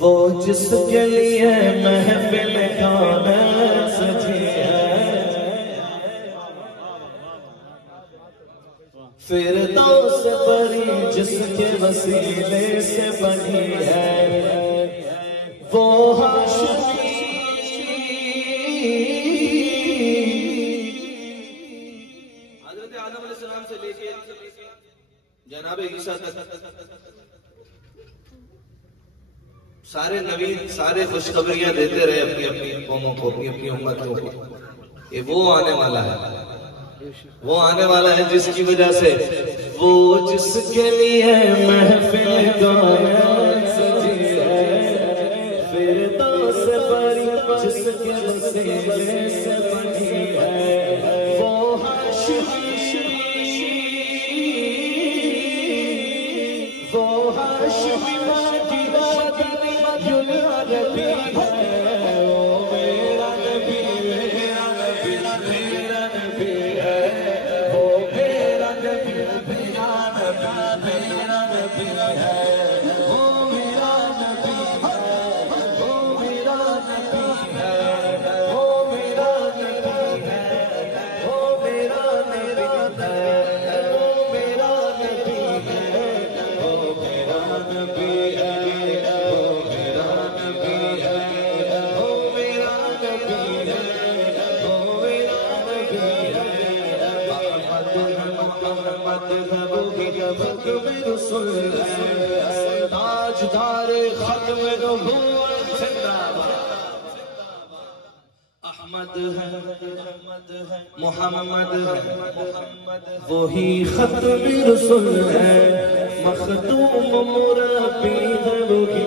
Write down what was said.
وہ جس کے لیے محفل کھانا سجی ہے، فردوس بری جس کے وسیلے سے بنی ہے، وہ ہاشمی حضرت آدم علیہ السلام سے لے کے جناب عیسیٰ تک سارے نبی سارے خوشخبریاں دیتے رہے اپنی اپنی قوموں کو، اپنی اپنی امتوں کو. یہ وہ آنے والا ہے، وہ آنے والا ہے جس کی وجہ سے وہ جس کے لیے محفل گانا سجی ہے، فردوس بری جس کے وسیلے سے بنی ہے، وہ ہاشمی تاجدار ختم نبوت احمد ہے، محمد ہے، وہی ختم رسول ہے، مخدوم مربی ہے، وہی